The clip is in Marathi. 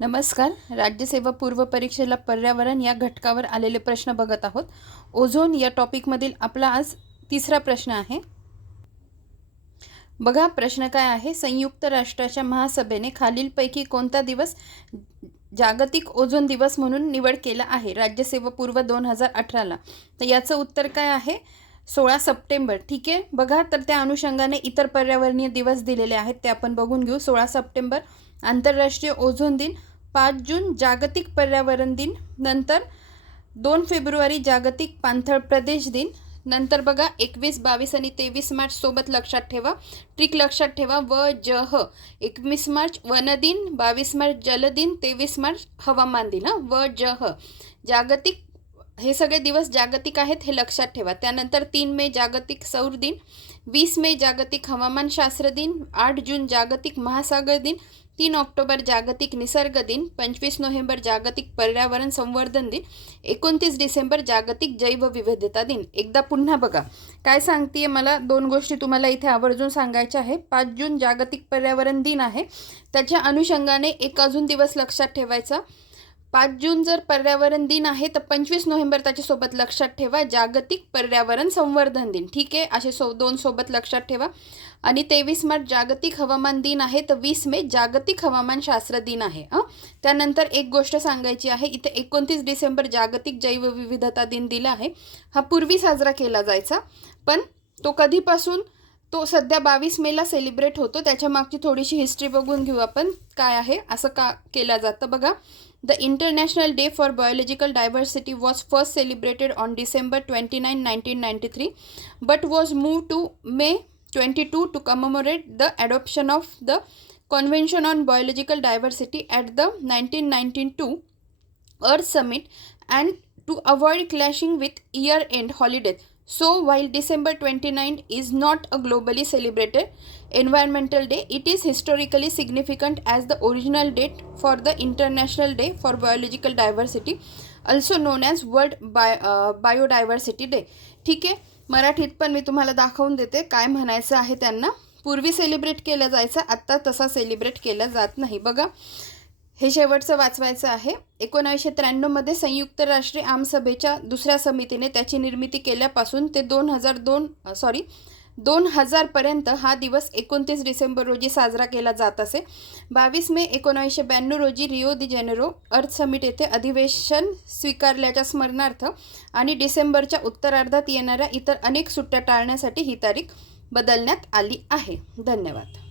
नमस्कार. राज्यसेवा पूर्व परीक्षेला पर्यावरण या घटकावर आलेले प्रश्न बघत आहोत. ओझोन या टॉपिकमधील आपला आज तिसरा प्रश्न आहे. बघा प्रश्न काय आहे. संयुक्त राष्ट्राच्या महासभेने खालीलपैकी कोणता दिवस जागतिक ओझोन दिवस म्हणून निवड केला आहे राज्यसेवा पूर्व 2018ला? तर याचं उत्तर काय आहे? 16 सप्टेंबर. ठीक आहे. बघा तर त्या अनुषंगाने इतर पर्यावरणीय दिवस दिलेले आहेत ते आपण बघून घेऊ. 16 सप्टेंबर आंतरराष्ट्रीय ओझोन दिन, 5 जून जागतिक पर्यावरण दिन, नंतर 2 फेब्रुवारी जागतिक पाणथळ प्रदेश दिन, नंतर बघा 21, 22 आणि 23 मार्च सोबत लक्षात ठेवा. ट्रिक लक्षात ठेवा. WJH 21 मार्च वन दिन, 22 मार्च जल दिन, 23 मार्च हवामान दिन. WJH जागतिक, हे सगळे दिवस जागतिक आहेत हे लक्षात ठेवा. त्यानंतर 3 मे जागतिक सौर दिन, 20 मे जागतिक हवामानशास्त्र दिन, 8 जून जागतिक महासागर दिन, 3 ऑक्टोबर जागतिक निसर्ग दिन, 25 नोव्हेंबर जागतिक पर्यावरण संवर्धन दिन, 29 डिसेंबर जागतिक जैवविविधता दिन. एकदा पुन्हा बघा काय सांगते मला. 2 गोष्टी तुम्हाला इथे आवर्जून सांगायच्या आहे. 5 जून जागतिक पर्यावरण दिन आहे, त्याच्या अनुषंगाने एक अजून दिवस लक्षात ठेवायचा. 5 जून जर पर्यावरण दिन आहे तर 25 नोव्हेंबर त्याच्यासोबत लक्षात ठेवा, जागतिक पर्यावरण संवर्धन दिन. ठीक आहे, असे 2 सोबत लक्षात ठेवा. आणि 23 मार्च जागतिक हवामान दिन आहे तर 20 मे जागतिक हवामानशास्त्र दिन आहे. त्यानंतर एक गोष्ट सांगायची आहे. इथे 29 डिसेंबर जागतिक जैवविविधता दिन दिला आहे. हा पूर्वी साजरा केला जायचा, पण तो कधीपासून, तो सध्या 22 मेला सेलिब्रेट होतो. त्याच्या मागची थोडीशी हिस्ट्री बघून घेऊ आपण काय आहे, असं का केलं जातं. बघा, The International Day for Biological Diversity was first celebrated on December 29, 1993, but was moved to May 22 to commemorate the adoption of the Convention on Biological Diversity at the 1992 Earth Summit and to avoid clashing with year-end holidays. So, while December 29 is not a globally celebrated environmental day, it is historically significant as the original date for the International Day for Biological Diversity, also known as World Biodiversity Day. ठीक आहे, मराठीत पण मी तुम्हाला दाखवून देते काय म्हणायचं आहे त्यांना. पूर्वी सेलिब्रेट केलं जायचं, आत्ता तसा सेलिब्रेट केला जात नाही. बघा, हे शेवटचं वाचवायचं आहे. 1993 संयुक्त राष्ट्रीय आमसभेच्या दुसऱ्या समितीने त्याची निर्मिती केल्यापासून ते 2000 पर्यंत हा दिवस 29 डिसेंबर रोजी साजरा केला जात असे. 22 मे 1992 रोजी रिओ दि जेनेरो अर्थ समिट येथे अधिवेशन स्वीकारल्याच्या स्मरणार्थ आणि डिसेंबरच्या उत्तरार्धात येणाऱ्या इतर अनेक सुट्ट्या टाळण्यासाठी ही तारीख बदलण्यात आली आहे. धन्यवाद.